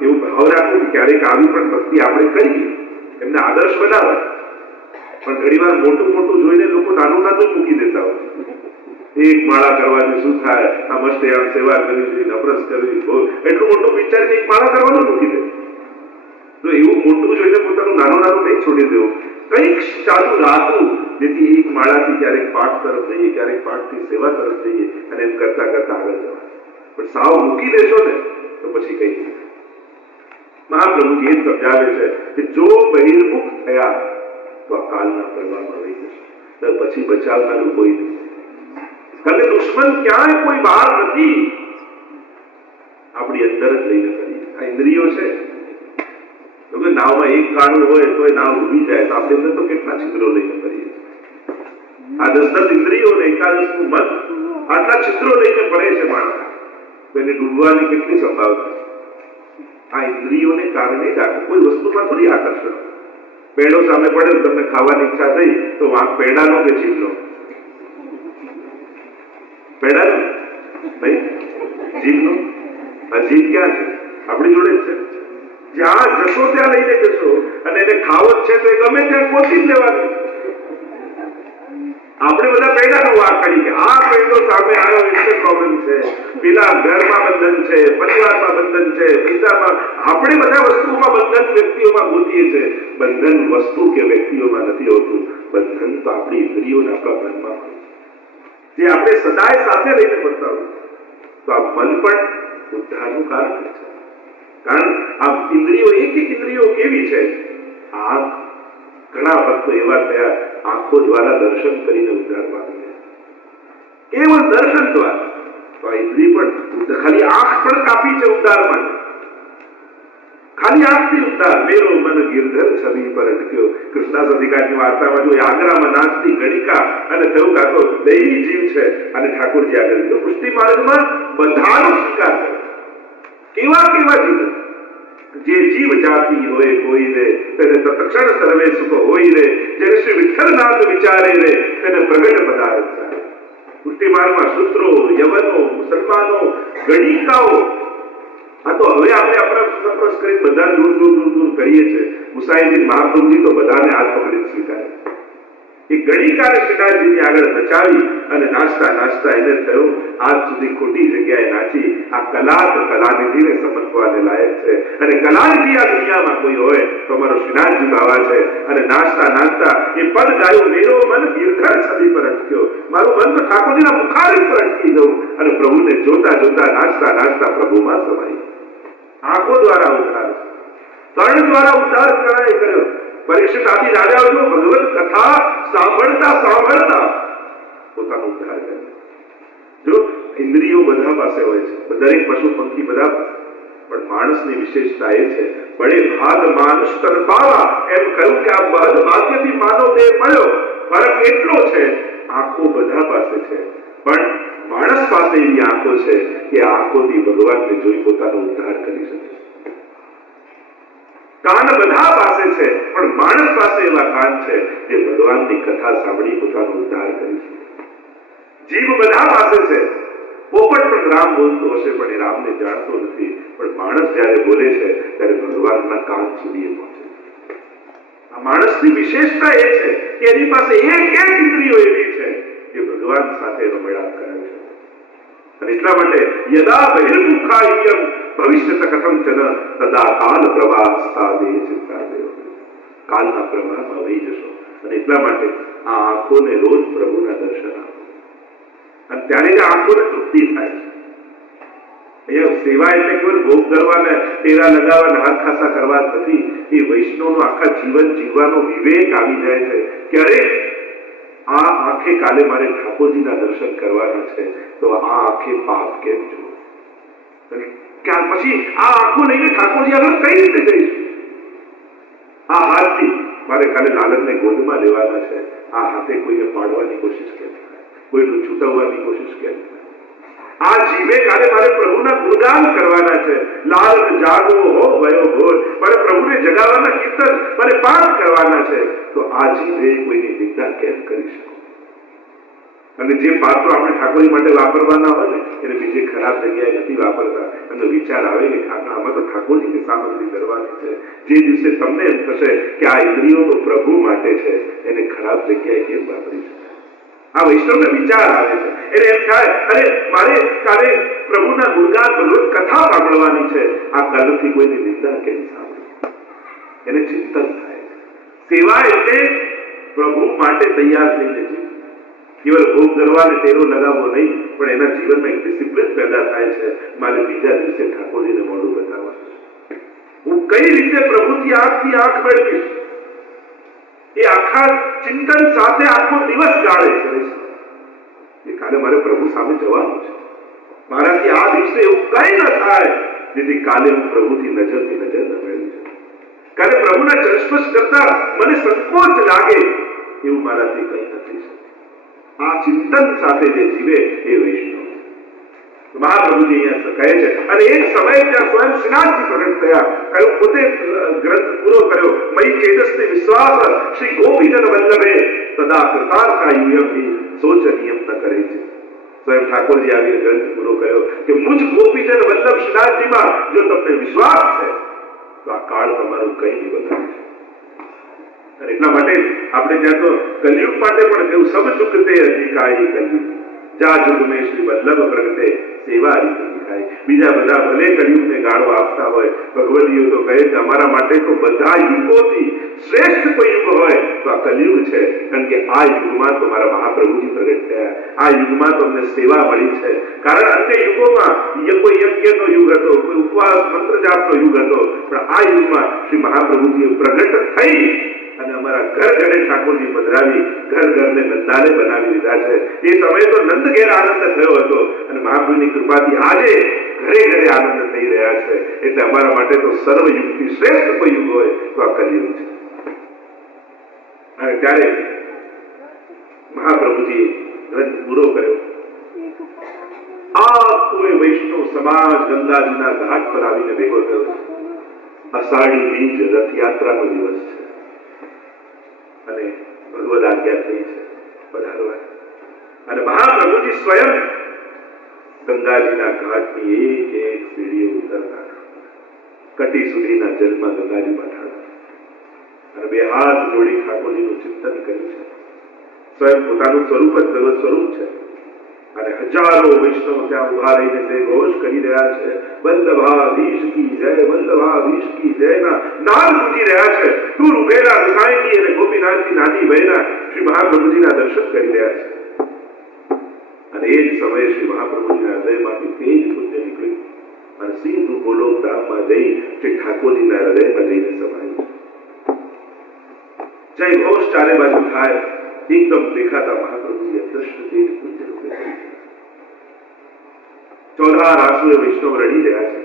એવું ભાવ રાખો કે ક્યારેક આવી પણ ભક્તિ આપણે કરીએ, એમને આદર્શ બનાવે. પણ ઘણી વાર મોટું મોટું જોઈને લોકો નાનું નાનું મૂકી દેતા હોય. એક માળા કરવાથી શું થાય, આ મસ્ત આમ સેવા કરવી જોઈએ, નફરત કરવી, એટલું મોટું વિચારીને એક માળા કરવાનું મૂકી દે. તો એવું મોટું જોઈને પોતાનું નાનું નાનું નહીં છોડી દેવું, કંઈક ચાલુ રાખવું, જેથી એક માળાથી ક્યારેક પાઠ તરફ જઈએ, ક્યારેક પાઠથી સેવા તરફ જઈએ, અને એમ કરતા કરતા આગળ જવા. પણ સાવ મૂકી દેશો ને તો પછી કઈ નહીં. મહાપ્રભુજી એ સમજાવે છે કે જો બહિર્મુખ થયા તો આ કાલના પ્રવાહમાં રહી જશે, તો પછી બચાવનારું કોઈ નથી. કારણ દુશ્મન ક્યાંય કોઈ બહાર નથી, આપણી અંદર જ લઈને કરીએ. આ ઇન્દ્રિયો છે, નાવમાં એક કાણું હોય તો એ નાવ ડૂબી જાય, તો આપણે અંદર તો કેટલા છિદ્રો લઈને કરીએ. આ 10 ઇન્દ્રિયો ને એકાદશનું મન, આટલા છિદ્રો લઈને પડે છે માણસ, તો એને ડૂબવાની કેટલી સંભાવના. આ ઇન્દ્રિયોને કારણે જ કોઈ વસ્તુમાં થોડી આકર્ષણ. પેડો સામે પડે, તમને ખાવાની ઈચ્છા થઈ તો વાંક પેડાનો કે જીભનો? પેડાનો નહીં, જીભનો. આ જીભ ક્યાં છે? આપણી જોડે જ છે. જ્યાં જશો ત્યાં લઈને જશો, અને એને ખાવો જ છે તો એ ગમે ત્યાં કોશી જ લેવાની. આપણે બધા પેડાનો વાંક કરી કે આ પેડો સામે આવ્યો એટલે પ્રોબ્લેમ છે, પેલા ઘરમાં બંધન છે, પરિવારમાં બંધન છે, પૈસામાં. આપણે બધા વસ્તુઓમાં બંધન વ્યક્તિઓમાં ગોતીએ છીએ. બંધન વસ્તુ કે વ્યક્તિઓમાં નથી હોતું, બંધન તો આપણી ઇન્દ્રિયોને આપણા મનમાં હોય, જે આપણે સદાય સાથે રહીને ફરતા હોય. તો આ મન પણ ઉદ્ધારનું કારણ છે. કારણ આ ઇન્દ્રિયો, એક એક ઇન્દ્રિયો કેવી છે. આ ઘણા ભક્તો એવા થયા, આંખો દ્વારા દર્શન કરીને ઉદ્ધાર પામે, કેવળ દર્શન દ્વારા. તો આ ઇન્દ્રિય પણ ખાલી આંખ પણ કાપી છે ઉદ્ધાર માટે, ખાલી આંખથી ઉદ્ધાર. મેરો મન ગિરધર છબી પર અટક્યો. કૃષ્ણાસ અધિકારની વાર્તામાં જો આગ્રામાં નાચતી ગણિકા અને થયું કાતો દૈવી જીવ છે, અને ઠાકોરજી આગળ તો પુષ્ટિ માર્ગમાં બધાનો સ્વીકાર કરે. કેવા કેવા જીવ, જે જીવ જાતિ હોય કોઈ રે તેને તત્ક્ષણ સર્વે સુખ હોય રે, જેને શ્રી વિઠ્ઠલનાથ વિચારે રે તેને પ્રગટ પદાર્થ ચાલે. પુષ્ટિ માર્ગમાં સૂત્રો, યવનો, મુસલમાનો, ગણિકાઓ. આ તો હવે આપણે આપણા સંપર્ક કરી બધા દૂર દૂર દૂર દૂર કરીએ છીએ. મુસાઈજી મહાપ્રભુજી તો બધાને હાથ પકડીને સ્વીકારે. એ ગણિકાને શ્રીનાથજીની આગળ બચાવી અને નાચતા નાચતા એને થયું આજ સુધી ખોટી જગ્યાએ નાચી. આ કલા તો કલાનિધિને સમર્પવાને લાયક છે, અને કલાનિધિ આ દુનિયામાં કોઈ હોય તો અમારો શ્રીનાથજી બાવા છે. અને નાચતા નાચતા એ પદ ગાયું, મેરો મન ગિરધર છબી પર અટક્યો. મારું મન તો ઠાકોરજીના મુખારી પર અટકી ગયું, અને પ્રભુને જોતા જોતા નાચતા નાચતા પ્રભુમાં સમાઈ. આંખો દ્વારા ઉદ્ધાર, કર્ણ દ્વારા ઉદ્ધાર કર્યો. પરીક્ષિત આદિ રાજાઓ ભગવત કથા સાંભળતા સાંભળતા પોતાનો ઉદ્ધાર કરે. જો ઇન્દ્રિયો બધા પાસે હોય છે, દરેક પશુ પંખી બધા પાસે, પણ માણસની વિશેષતા એ છે, બડે ભાગ માનુષ તન પાવા. એમ કહ્યું કે આ બહદ ભાગ્યથી માનવ દેહ મળ્યો. ફરક એટલો છે, આંખો બધા પાસે છે, પણ માણસ પાસે એવી આંખો છે કે આંખોથી ભગવાનને જોઈ પોતાનો ઉદ્ધાર કરી શકે. કાન બધા પાસે છે, પણ માણસ પાસે એવા કાન છે જે ભગવાનની કથા સાંભળી પોતાનો ઉદ્ધાર કરી શકે. જીભ બધા પાસે છે, પોપટ પણ રામ બોલતો હશે પણ એ રામને જાણતો નથી, પણ માણસ જ્યારે બોલે છે ત્યારે ભગવાનના કાન સુધી એ પહોંચે. આ માણસની વિશેષતા એ છે કે એની પાસે એક એક ઇન્દ્રિયો એવી છે જે ભગવાન સાથે એનો મેળાપ કરાવે છે. અને એટલા માટે યદા બહિર્મુખાયમ ભવિષ્યત કથમ ચન તદા કાલ પ્રવાહસ્થા દેહ ચિંતા દેવ. કાલના પ્રવાહમાં વહી જશો. અને એટલા માટે આ આંખોને રોજ પ્રભુના દર્શન આપો, અને ત્યારે જ આંખોને તૃપ્તિ થાય છે. અહીંયા સેવા એટલે કેવળ ભોગ કરવાને, ટેરા લગાવવાને, હાથ ખાસા કરવા નથી. એ વૈષ્ણવનો આખા જીવન જીવવાનો વિવેક આવી જાય છે. ક્યારે આ આંખે કાલે મારે ઠાકોરજીના દર્શન કરવાના છે, તો આ આંખે પાપ કેમ જોવું? ત્યાર પછી આ આંખો લઈને ઠાકોરજી આગળ કઈ રીતે જઈશું? આ હાથથી મારે કાલે લાલનને ગોદમાં લેવાના છે, આ હાથે કોઈને પાડવાની કોશિશ કેમ થાય? કોઈનું છૂટવવાની કોશિશ કેમ થાય? આ જીભે કાલે મારે પ્રભુના ગુણગાન કરવાના છે. લાલન જાગો હો ભયો ભોર, મારે પ્રભુને જગાવવાના કીર્તન, મારે પાઠ કરવાના છે, તો આ જીભે કોઈની નિંદા કેમ કરી શકો? અને જે પાત્રો આપણે ઠાકોરજી માટે વાપરવાના હોય ને એને બીજે ખરાબ જગ્યાએ નથી વાપરતા. એનો વિચાર આવે કે આમાં તો ઠાકોરજીની સામગ્રી કરવાની છે. જે દિવસે તમને એમ થશે કે આ ઇન્દ્રિયો તો પ્રભુ માટે છે, એને ખરાબ જગ્યાએ કેમ વાપરી છે? આ વૈષ્ણવને વિચાર આવે છે. એને એમ થાય, અરે મારે કાલે પ્રભુના ગુણગાન ભગવત કથા સાંભળવાની છે, આ કાલથી કોઈની નિંદા કેમ સાંભળી? એને ચિંતન થાય. સેવા એટલે પ્રભુ માટે તૈયાર થઈને જીવવું. કેવલ ભોગ કરવા અને તેરો લગાવવો નહીં, પણ એના જીવનમાં એક ડિસિપ્લિન પેદા થાય છે. મારે બીજા દિવસે ઠાકોરજીને મોઢું બતાવવાનું છે. હું કઈ રીતે પ્રભુથી આંખ મેળવીશ, એ આખા ચિંતન સાથે આખો દિવસ ગાળે છે. એ કાલે મારે પ્રભુ સામે જવાનું છે. મારાથી આ દિવસે એવું કઈ ન થાય જેથી કાલે હું પ્રભુથી નજરથી નજર ન મેળવી શકું. કાલે પ્રભુના ચરસ્પર્શ કરતા મને સંકોચ લાગે એવું મારાથી કઈ નથી શકતું. આ ચિંતન સાથે જે જીવે એ વૈષ્ણવ. મહાપ્રભુજી અહીંયા કહે છે. અને એક સમય ત્યાં સ્વયં શ્રીનાથજી પ્રગટ થયા. કહ્યું, પોતે ગ્રંથ પૂરો કર્યો. મયી ચેતસ્તે વિશ્વાસ શ્રી ગોપીજન વલ્લભે તદા કૃતાર્થા યુયમ શોચનીયમ ન કરે છે. સ્વયં ઠાકોરજી આવીને ગ્રંથ પૂરો કર્યો કે મુજ ગોપીજન વલ્લભ શ્રીનાથજીમાં જો તમને વિશ્વાસ છે તો આ કાળ તમારું કઈ નહીં બગાડે. અને એટલા માટે આપણે ત્યાં તો કલયુગ માટે પણ કેવું સબ ચૂકતે અધિકારી કલયુગ જા જુગ મેં શ્રી વલ્લભ પ્રગટે સેવા રીતે દેખાય. બીજા બધા ભલે કલયુગને ગાળો આપતા હોય, ભગવદીઓ તો કહે કે અમારા માટે તો બધા યુગોથી શ્રેષ્ઠ કોઈ યુગ હોય તો આ કલયુગ છે. કારણ કે આ યુગમાં તો મારા મહાપ્રભુજી પ્રગટ થયા. આ યુગમાં તો અમને સેવા મળી છે. કારણ અન્ય યુગોમાં કોઈ યજ્ઞનો યુગ હતો, કોઈ ઉપવાસ મંત્ર જાપનો યુગ હતો, પણ આ યુગમાં શ્રી મહાપ્રભુજી પ્રગટ થઈ અને અમારા ઘર ઘરે ઠાકોરજી પધરાવી, ઘર ઘરને નંદાને બનાવી દીધા છે. એ સમયે તો નંદ ઘેર આનંદ થયો હતો અને મહાપ્રભુની કૃપાથી આજે ઘરે ઘરે આનંદ થઈ રહ્યા છે. એટલે અમારા માટે તો સર્વ યુગથી શ્રેષ્ઠ કોઈ યુગ હોય તો આ કલયુગ છે. અને ત્યારે મહાપ્રભુજી ગ્રંથ પૂરો કર્યો. આખો વૈષ્ણવ સમાજ ગંગાજીના ઘાટ પર આવીને ભેગો થયો. અષાઢી બીજ રથયાત્રાનો દિવસ છે અને ભગવદ આજ્ઞા થઈ છે પધારવા. અને મહાપ્રભુજી સ્વયં ગંગાજીના ઘાટની એક એક સીડીઓ ઉતરતા કટી સુધીના જલમાં ગંગાજી બેઠા અને બે હાથ જોડી ઠાકોરજીનું ચિંતન કર્યું છે. સ્વયં પોતાનું સ્વરૂપ જ ભગવત સ્વરૂપ છે. અને હજારો વૈષ્ણવ ત્યાં ઉભા રહીને તે ઘોષ કરી રહ્યા છે, વલ્લભાધીશ કી જય, વલ્લભાધીશ કી જય ના નાદ ગુંજી રહ્યા છે. દૂર ઉભેલા ગુસાઈની અને ગોપીનાથની નાની બહેના શ્રી મહાપ્રભુજીના દર્શન કરી રહ્યા છે. અને એ જ સમયે શ્રી મહાપ્રભુજીના હૃદયમાંથી તેજ પુણ્ય નીકળ્યું અને સીધું ગોલોક ધામમાં જઈ શ્રી ઠાકોરજીના હૃદયમાં જઈને સમાયું. જય ઘોષ ચારે બાજુ થાય, એકદમ દેખાતા મહાપ્રભુજી અદ્રશ્ય તેજ પુણ્ય રૂપે ચોધાર આંસુએ વૈષ્ણવ રડી રહ્યા છે.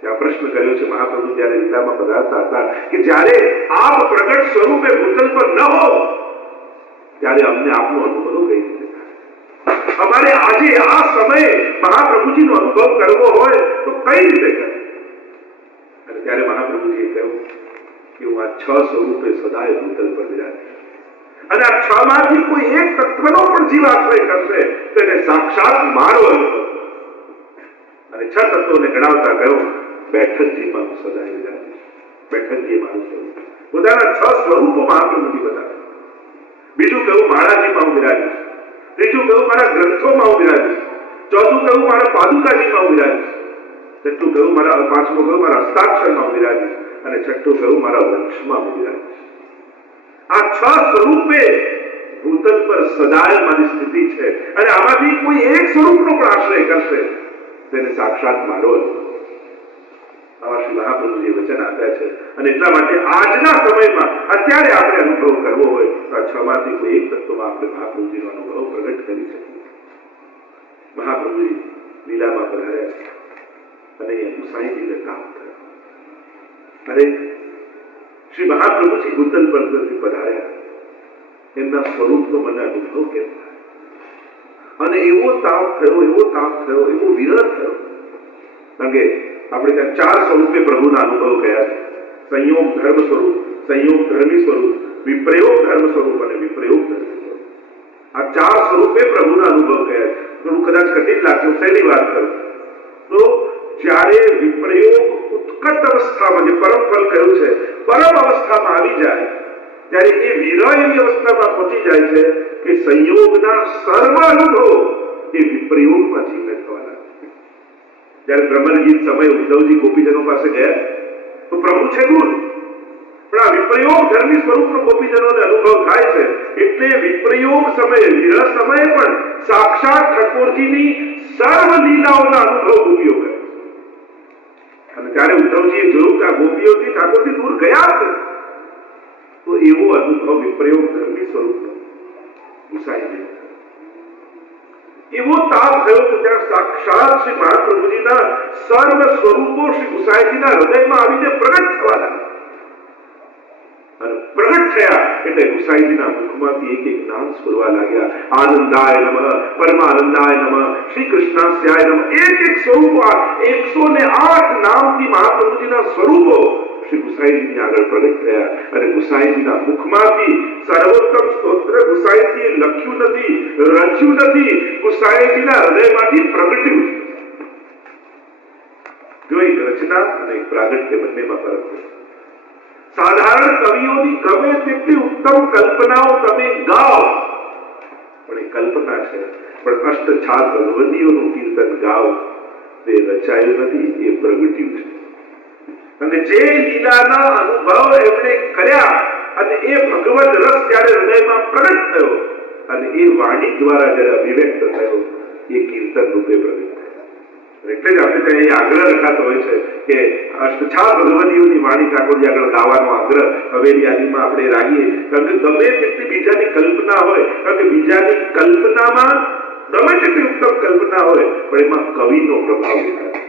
ત્યાં પ્રશ્ન કર્યો છે મહાપ્રભુ જયારે લીલામાં પધારતા હતા કે જ્યારે આપ પ્રગટ સ્વરૂપે ભૂતલ પર ન હો ત્યારે અમને આપનો અનુભવ કઈ રીતે થાય? અમારે આજે આ સમયે મહાપ્રભુજીનો અનુભવ કરવો હોય તો કઈ રીતે કરે? અને ત્યારે મહાપ્રભુજીએ કહ્યું કે હું આ 6 સ્વરૂપે સદાય ભૂતલ પર બિરાજી અને આ 6 માંથી કોઈ એક તત્વનો પણ જીવ આશ્રય કરશે તો એને સાક્ષાત મારો અનુભવ. અને 6 તત્વોને ગણાવતા કહ્યું, બેઠકજીમાં હું સદાય બિરાજીશ. બેઠકજી મારું સ્વરૂપ. પોતાના 6 સ્વરૂપો મહાપ્રભુજી બતાવે. બીજું કહ્યું માળાજીમાં હું બિરાજીશ. ત્રીજું કહ્યું મારા ગ્રંથોમાં હું બિરાજીશ. ચોથું કહ્યું મારા પાદુકાજીમાં હું બિરાજીશ. છઠ્ઠું કહ્યું પાંચમું કહ્યું મારા હસ્તાક્ષરમાં હું બિરાજીશ. અને છઠ્ઠું કહ્યું મારા વંશમાં હું બિરાજીશ. આ 6 સ્વરૂપે ભૂતલ પર સદાય મારી સ્થિતિ છે. અને આમાંથી કોઈ એક સ્વરૂપનો પણ આશ્રય કરશે તેને સાક્ષાત મારો અનુભવ. આવા શ્રી મહાપ્રભુજીએ વચન આપ્યા છે. અને એટલા માટે આજના સમયમાં અત્યારે આપણે અનુભવ કરવો હોય તો આ 6 માંથી કોઈ એક તત્વમાં આપણે મહાપ્રભુજીનો અનુભવ પ્રગટ કરી શકીએ. મહાપ્રભુજી લીલામાં પધાર્યા છે અને અહીંયા ગુસાઈજીને કામ થયું. અરે શ્રી મહાપ્રભુજી ભૂતલ પર પધાર્યા, એમના સ્વરૂપનો મને અનુભવ કેમ થાય? અને એવો તાપ થયો, એવો વિરહ થયો. કારણ કે આપણે ત્યાં 4 સ્વરૂપે પ્રભુના અનુભવ કયા છે. સંયોગ ધર્મ સ્વરૂપ, સંયોગ ધર્મી સ્વરૂપ, વિપ્રયોગ ધર્મ સ્વરૂપ અને વિપ્રયોગ ધર્મી સ્વરૂપ. આ ચાર સ્વરૂપે પ્રભુના અનુભવ કર્યા છે. થોડું કદાચ કઠિન લાગશે, હું સહેલી વાત કરું તો જ્યારે વિપ્રયોગ ઉત્કટ અવસ્થામાં, જે પરમ ફલ કહ્યું છે, પરમ અવસ્થામાં આવી જાય ત્યારે એ વિરહ એવી અવસ્થામાં પહોંચી જાય છે કે સંયોગના સર્વ અનુભવો એ વિપ્રયોગમાં જીવન થવા લાગે. જ્યારે બ્રહ્મગીત સમય ઉદ્ધવજી ગોપીજનો પાસે ગયા તો પ્રભુ છે દૂર, પણ આ વિપ્રયોગ ધર્મી સ્વરૂપનો ગોપીજનોને અનુભવ થાય છે. એટલે વિપ્રયોગ સમયે, વિરહ સમયે પણ સાક્ષાત ઠાકોરજીની સર્વ લીલાઓના અનુભવ ગોપીઓ કરે. અને ત્યારે ઉદ્ધવજીએ જોયું કે આ ગોપીઓથી ઠાકોરજી દૂર ગયા છે, તો એવો અનુભવ વિપ્રયોગ ધર્મી સ્વરૂપનો ગુસાઈ એવો તાપ થયો કે ત્યાં સાક્ષાત શ્રી મહાપ્રભુજીના સર્વ સ્વરૂપો શ્રી ગુસાઈજીના હૃદયમાં આવીને પ્રગટ થવા લાગ્યા. અને પ્રગટ થયા એટલે ગુસાઈજીના મુખમાંથી એક એક નામ સ્ફુરવા લાગ્યા. આનંદાય નમઃ, પરમાનંદાય નમઃ, શ્રી કૃષ્ણાસ્યાય નમઃ. એક એક સ્વરૂપ, 108 નામથી મહાપ્રભુજીના સ્વરૂપો શ્રી ગુસાઈજીની આગળ પ્રગટ થયા. અને ગુસાઈજીના મુખમાંથી સર્વોત્તમ સ્તોત્ર ગુસાઈજીએ લખ્યું નથી, રચ્યું નથી, ગુસાઈજીના હૃદયમાંથી પ્રગટ્યું છે. જો એક રચના અને એક પ્રાગટ્ય બંનેમાં ફરક છે. સાધારણ કવિઓની ગમે તેટલી ઉત્તમ કલ્પનાઓ તમે ગાઓ, પણ એ કલ્પના છે. પણ અષ્ટછાદ ભગવતીઓનું કીર્તન ગાઓ, તે રચાયું નથી, એ પ્રગટ્યું છે. અને જે લીલાના અનુભવ એમણે કર્યા અને એ ભગવદ રસ જ્યારે હૃદયમાં પ્રગટ થયો અને એ વાણી દ્વારા જ્યારે અભિવ્યક્ત થયો, એ કીર્તન રૂપે પ્રગટ થયો. એટલે જ આપણે ત્યાં આગ્રહ રખાતો હોય છે કે અષ્ટછાદ ભગવતીઓની વાણી ઠાકોરજી આગળ ગાવાનો આગ્રહ હવેલી આદિમાં આપણે રાખીએ. કારણ કે ગમે તેટલી બીજાની કલ્પના હોય, કારણ કે બીજાની કલ્પનામાં ગમે તેટલી ઉત્તમ કલ્પના હોય, પણ એમાં કવિનો પ્રભાવ દેખાય.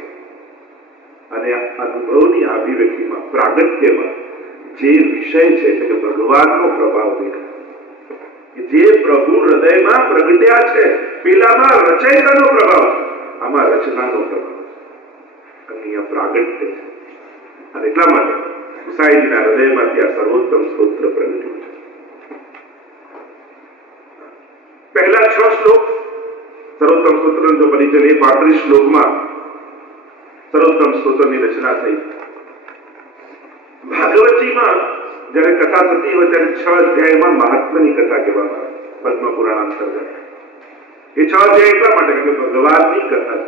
અને અનુભવની અભિવ્યક્તિમાં, પ્રાગટ્યમાં જે વિષય છે એટલે કે ભગવાનનો પ્રભાવ દેખાય. જે પ્રભુ હૃદયમાં પ્રગટ્યા છે, પેલામાં રચયિતાનો પ્રભાવ છે, આમાં રચનાનો પ્રભાવ છે. અહીંયા પ્રાગટ્ય છે. અને એટલા માટે ગુસાઈજીના હૃદયમાંથી આ સર્વોત્તમ સ્તોત્ર પ્રગટ્યું છે. પહેલા 6 શ્લોક સર્વોત્તમ સ્તોત્રનો જો પરિચય 35 શ્લોકમાં સર્વોત્તમ સ્તોત્રની રચના થઈ. ભાગવતજીમાં જ્યારે કથા થતી હોય ત્યારે 6 અધ્યાયમાં મહાત્માની કથા કહેવામાં આવે. પદ્મ પુરાણ અંતર્ગત એ 6 અધ્યાય એટલા માટે કે ભગવાનની કથા છે.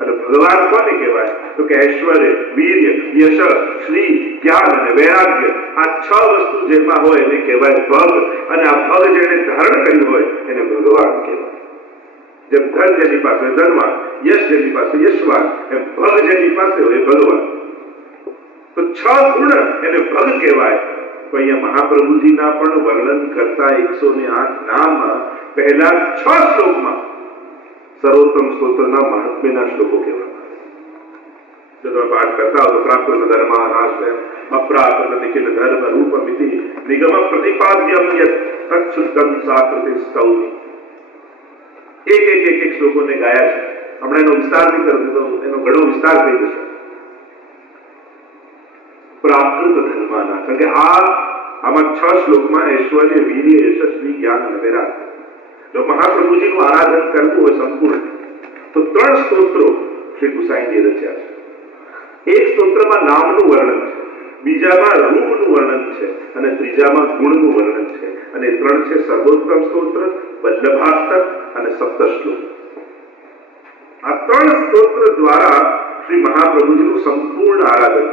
અને ભગવાન કોને કહેવાય તો કે ઐશ્વર્ય, વીર્ય, યશ, શ્રી, જ્ઞાન અને વૈરાગ્ય, આ 6 વસ્તુ જેમાં હોય એને કહેવાય ભગ. અને આ ભગ જેને ધારણ કર્યું હોય એને ભગવાન કહેવાય. જેમ ધન જેની પાસે ધનવાન, યશ જેની પાસે યશવાન, એમ ભગ જેની પાસે હોય ભગવાન. તો 6 ગુણ એને ભગ કહેવાય. તો અહીંયા મહાપ્રભુજીના પણ વર્ણન કરતા 108 નામમાં પહેલા 6 શ્લોકમાં સર્વોત્તમ સ્તોત્રના મહાત્મ્યના શ્લોકો કહેવામાં આવે. જો તમે પાઠ કરતા હો તો પ્રાકૃત ધર્માનાશ્રય અપ્રાકૃત નિખિલ ધર્મ રૂપમિતિ નિગમ પ્રતિપાદ્યમ યત તત્શુદ્ધમ સાકૃતિ સ્તૌમિ. એક શ્લોકોને ગાયા છે. હમણાં એનો વિસ્તાર નહીં કરતો તો એનો ઘણો વિસ્તાર થઈ જશે. પ્રાકૃત ધર્માના, કારણ કે આમાં 6 શ્લોકમાં ઐશ્વર્ય, વીર્ય, યશસ્વી, જ્ઞાન અને વૈરાગ્ય. જો મહાપ્રભુજીનું આરાધન કરવું હોય સંપૂર્ણ તો 3 સ્તોત્રો શ્રી ગુસાઈજીએ રચ્યા છે. એક સ્તોત્રમાં નામનું વર્ણન છે, બીજામાં રૂપનું વર્ણન છે અને ત્રીજામાં ગુણનું વર્ણન છે. અને 3 છે સર્વોત્તમ સ્તોત્ર, વલ્લભાષ્ટક અને સપ્તશ્લોક. આ 3 સ્તોત્ર દ્વારા શ્રી મહાપ્રભુજીનું સંપૂર્ણ આરાધન.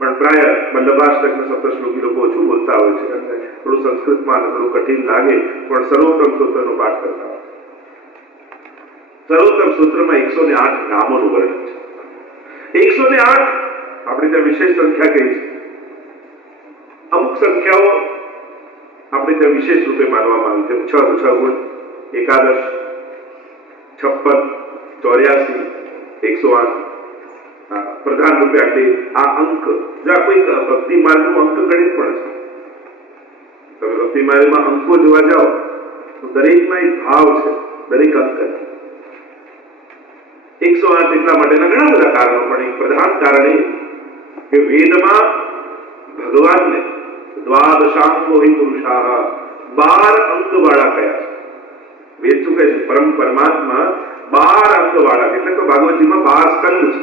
પણ પ્રાય વલ્લભાષ્ટક અને સપ્તશ્લોકી લોકો ઓછું બોલતા હોય છે, કારણ કે થોડું સંસ્કૃતમાં થોડું કઠિન લાગે, પણ સર્વોત્તમ સ્તોત્રનો પાઠ કરતા હોય. સર્વોત્તમ સ્તોત્રમાં 108 નામોનું વર્ણન છે. 108 આપણે ત્યાં વિશેષ સંખ્યા કહી છે. અમુક સંખ્યાઓ આપણે ત્યાં વિશેષ રૂપે માનવામાં આવી છે. 6 ગુણ, એકાદશ, 56, 84, 108 પ્રધાન રૂપે આટલી આ અંક. જ્યાં કોઈ ભક્તિ માર્ગનું અંક ગણિત પણ છે. તમે ભક્તિ માર્ગમાં અંકો જોવા જાઓ તો દરેકમાં એક ભાવ છે, દરેક અંક 108 એટલા માટેના ઘણા બધા કારણો, પણ એક પ્રધાન કારણ એ કે વેદમાં ભગવાનને દ્વાદશાંગો હિ પુરુષાઃ 12 અંગ વાળા કયા છે? વેદ શું કહે છે? પરમાત્મા 12 અંગ વાળા, એટલે તો ભાગવતજીમાં 12 સ્કંદ છે.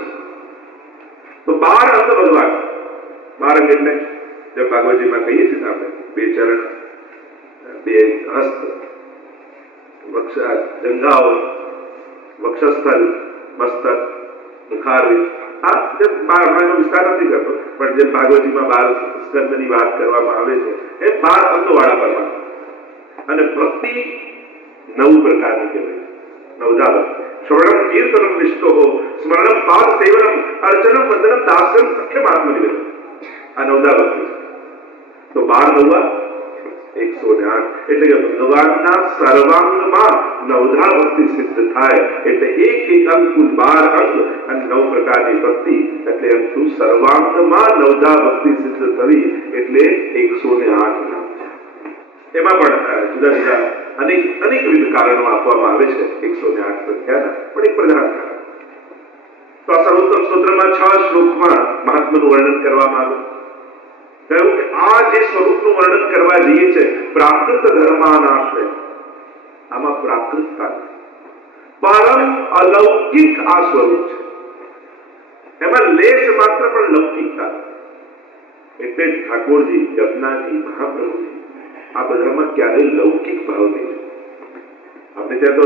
તો 12 અંગ ભગવાન. 12 અંગ એટલે જે ભાગવતજીમાં કહીએ છીએ આપણે 2 ચરણ, 2 હસ્ત, જંઘાઓ, વક્ષસ્થળ, મસ્તક, મુખારવિંદ. આ જે 12 નો વિસ્તાર નથી કરતો, પણ જે ભાગવતજીમાં 12 સ્કંદની વાત કરવામાં આવે છે એ 12 અંગ વાળા પરમાત્મા. અને ભક્તિ 9 પ્રકારની કહેવાય. નવધા ભક્તિ. શ્રવણમ કીર્તનમ વિષ્ણો, સ્મરણમ પાદ સેવનમ, અર્ચનમ વંદનમ દાસ્યમ સખ્યમ આત્મનિવેદન. આ નવધા ભક્તિ છે. તો 12 નવા 108. એટલે કે ભગવાનના સર્વાંગમાં નવધા ભક્તિ સિદ્ધ થાય. એટલે એક અંગ કુલ 12 અંગ અને 9 પ્રકારની ભક્તિ. એટલે એમ તું સર્વાંગમાં નવધા ભક્તિ સિદ્ધ થવી એટલે 108 નામ. એમાં પણ જુદા જુદા અનેકવિધ કારણો આપવામાં આવે છે 108 સંખ્યાના, પણ એક પ્રધાન કારણ. તો આ સર્વોત્તમ સ્તોત્રમાં 6 શ્લોકમાં મહાત્માનું વર્ણન કરવામાં આવ્યું. કહ્યું કે આ જે સ્વરૂપનું વર્ણન કરવા જઈએ છે પ્રાકૃત ધર્માનાશ્રય, આમાં પ્રાકૃતતા પરમ અલૌકિક આ સ્વરૂપ છે. એમાં લેશ માત્ર પણ લૌકિકતા. એટલે ઠાકોરજી, યજ્ઞાજી, મહાપ્રભુજી આ બધામાં ક્યારેય લૌકિક ભાવ નહીં. આપણે ત્યાં તો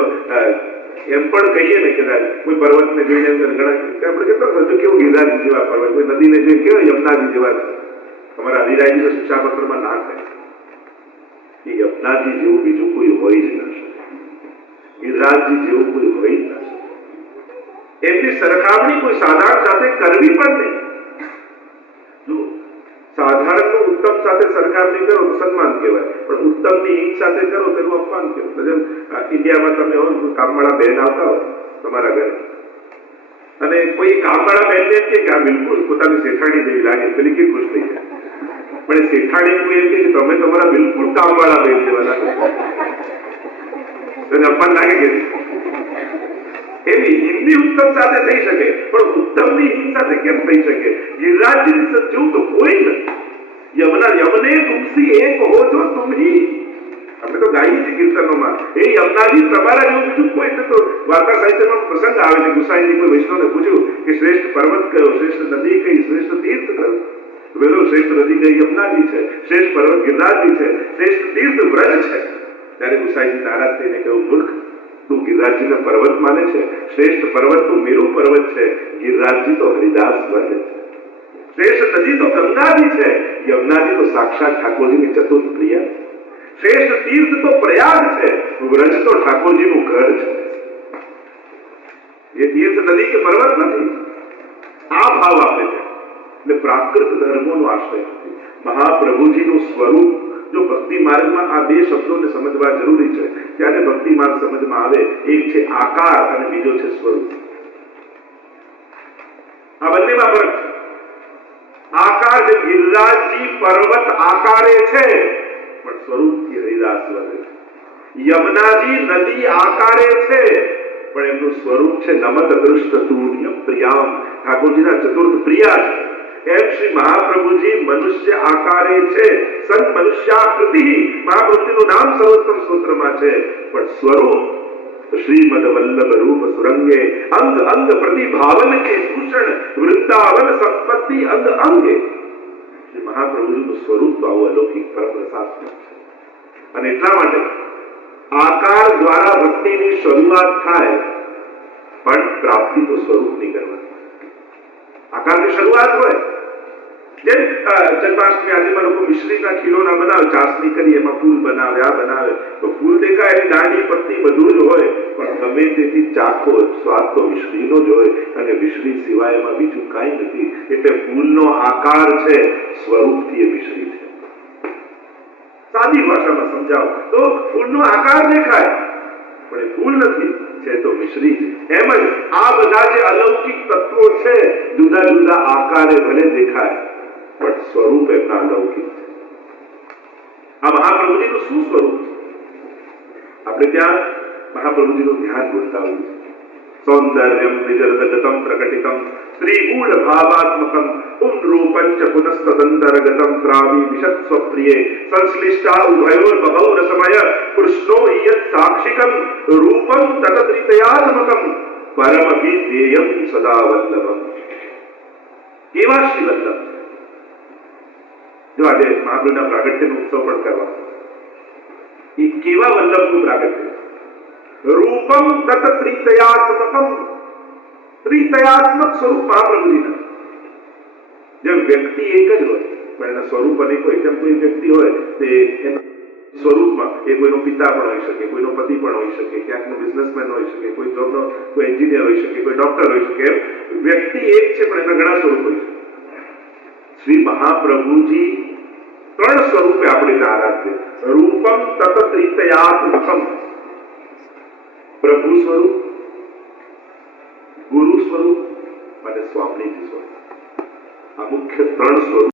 એમ પણ કહીએ ને કે કોઈ પર્વતને જોઈને આપણે કેટલો કેવું ગિરરાજ જેવા પર્વત, કોઈ નદીને જોઈને કેવા યમુનાજી જેવા છે. અમારા અધિરાજી તો શિક્ષાપત્રમાં ના થાય એ યમુનાજી જેવું બીજું કોઈ હોય જ ના શકે, ગિરરાજજી જેવું કોઈ હોય જ ના શકે. એમની સરખામણી કોઈ સાધારણ સાથે કરવી પણ નહીં. સાધારણ નું ઉત્તમ સાથે સરખામણી કરો તો સન્માન કહેવાય, પણ ઉત્તમ ની ઈંચ સાથે કરો તેનું અપમાન કહેવાય. જેમ ઇન્ડિયામાં તમે હોય કામવાળા બહેન આવતા હોય તમારા ઘરે, અને કોઈ કામવાળા બહેન ને કે આ બિલકુલ પોતાની શેઠાણી જેવી લાગે, પેલી કે ખુશ થઈ જાય. પણ શેઠાણી કોઈ એમ કે તમે તમારા બિલકુલ કામવાળા બહેન જેવા લાગે, તેને અપમાન લાગે કે એવી હિન્દી ઉત્તમ સાથે થઈ શકે, પણ ઉત્તમ ની હિંદ સાથે કેમ થઈ શકે? ગિરિરાજ જેવું તો કોઈ નથી. યમને તુમસી એક હો જો તુમ હી. આપણે તો ગાઈએ છીએ કીર્તનોમાં, એ યમુનાજી તમારા જેવું બીજું કોઈ નથી. તો વાર્તા સાહિત્યમાં પ્રસંગ આવે છે, ગુસાઈજી કોઈ વૈષ્ણવને પૂછ્યું કે શ્રેષ્ઠ પર્વત કયો, શ્રેષ્ઠ નદી કઈ, શ્રેષ્ઠ તીર્થ કયું? વેલો શ્રેષ્ઠ નદી કઈ યમુનાજી છે, શ્રેષ્ઠ પર્વત ગિરિરાજજી છે, શ્રેષ્ઠ તીર્થ વ્રજ છે. ત્યારે ગુસાઈજી નારાજ થઈને કહ્યું, મૂર્ખ, તું ગિરિરાજજીને પર્વત માને છે? શ્રેષ્ઠ પર્વત તો મેરુ પર્વત છે, ગિરિરાજજી તો હરિદાસ વ્રજ છે. શ્રેષ્ઠ નદી તો ગંગાજી છે, યમુનાજી તો સાક્ષાત ઠાકોરજીની ચતુર્થ પ્રિયા છે. શ્રેષ્ઠ તીર્થ તો પ્રયાગ છે, વ્રજ તો ઠાકોરજીનું ઘર છે. એ તીર્થ નદી કે પર્વત નથી. આ ભાવ આપે છે. એટલે પ્રાકૃત ધર્મોનો આશ્રય નથી. મહાપ્રભુજીનું સ્વરૂપ જો ભક્તિ માર્ગમાં આ 2 શબ્દોને સમજવા જરૂરી છે, ત્યારે ભક્તિ માર્ગ સમજમાં આવે. એક છે આકાર અને બીજો છે સ્વરૂપ. આ બંનેમાં ફરક છે. આકાર જે ગિરિરાજજી પર્વત આકારે છે, પણ સ્વરૂપથી હરિદાસ વધે છે. યમુનાજી નદી આકારે છે, પણ એમનું સ્વરૂપ છે નમત દૃષ્ટ તુર્ય પ્રિયામ, ઠાકોરજીના ચતુર્થ પ્રિયા છે. એમ શ્રી મહાપ્રભુજી મનુષ્ય આકારે છે, સંત મનુષ્યાકૃતિ. મહાપ્રભુજીનું નામ સર્વોત્તમ સ્તોત્રમાં છે, પણ સ્વરૂપ શ્રીમદ વલ્લભ રૂપ સુરંગે, અંગ અંગ પ્રતિભાવન કે ભૂષણ, વૃંદાવન સંપત્તિ અંગ અંગે. શ્રી મહાપ્રભુજીનું સ્વરૂપ તો આવું અલૌકિક પરપ્રસાદ છે. અને એટલા માટે આકાર દ્વારા ભક્તિની શરૂઆત થાય, પણ પ્રાપ્તિ તો સ્વરૂપની કરવાની. આકારની શરૂઆત હોય, જેમ જન્માષ્ટમી આદિમાં લોકો મિશ્રીના ખીલોના બનાવે, ચાસણી કરી એમાં ફૂલ બનાવે, આ બનાવે, તો ફૂલ દેખાય એની દાંડી પત્તી બધું જ હોય, પણ ગમે તેથી ચાખો સ્વાદ તો મિશ્રીનો જ હોય, અને મિશ્રી સિવાય એમાં બીજું કાંઈ નથી. એટલે ફૂલનો આકાર છે, સ્વરૂપથી એ મિશ્રી છે. સાદી ભાષામાં સમજાવો તો ફૂલનો આકાર દેખાય, પણ એ ફૂલ નથી, છે તો મિશ્રી છે. એમ જ આ બધા જે અલૌકિક તત્વો છે, જુદા જુદા આકારે ભલે દેખાય, પણ સ્વરૂપ એમના અલૌકિક છે. આ મહાપ્રભુજીનું શું સ્વરૂપ છે? આપણે ત્યાં મહાપ્રભુજીનું ધ્યાન બોલતા હોઈએ છીએ. સૌંદર્યમ નિજરદગતમ પ્રકટિતમ સ્ત્રીગુણ ભાવાત્મકમ પુનરૂપંચ પુનસ્તદંતરગતમ ત્રાવી વિશત સ્વપ્રિયે સંશ્લિષ્ટા ઉભયોર્બહૌ રસમય કૃષ્ણો યત સાક્ષિકમ રૂપમ તતત્રિતયાત્મકમ પરમપિ ધ્યેયમ સદા વલ્લભમ. કેવા શ્રી વલ્લભ જો આજે મહાપ્રભુના પ્રાગટ્યનો ઉત્સવ પણ કરવા એ કેવા વલ્લભનું પ્રાગટ્ય. રૂપમ તતત્રિતયાત્મકમ, ત્રિતયાત્મક સ્વરૂપ મહાપ્રભુજીના. જેમ વ્યક્તિ એક જ હોય પણ એના સ્વરૂપ અનેક હોય તેમ કોઈ વ્યક્તિ હોય તે એના સ્વરૂપમાં એ કોઈનો પિતા પણ હોઈ શકે, કોઈનો પતિ પણ હોઈ શકે, ક્યાંકનો બિઝનેસમેન હોઈ શકે, કોઈ જોબનો કોઈ એન્જિનિયર હોઈ શકે, કોઈ ડોક્ટર હોઈ શકે. વ્યક્તિ એક છે પણ એના ઘણા સ્વરૂપ હોય છે. શ્રી મહાપ્રભુજી ત્રણ સ્વરૂપે આપણે આરાધ્ય. રૂપમ તતત્રિતયાત્મકમ, પ્રભુ સ્વરૂપ, ગુરુ સ્વરૂપ અને સ્વામીજી સ્વરૂપ. આ મુખ્ય ત્રણ સ્વરૂપ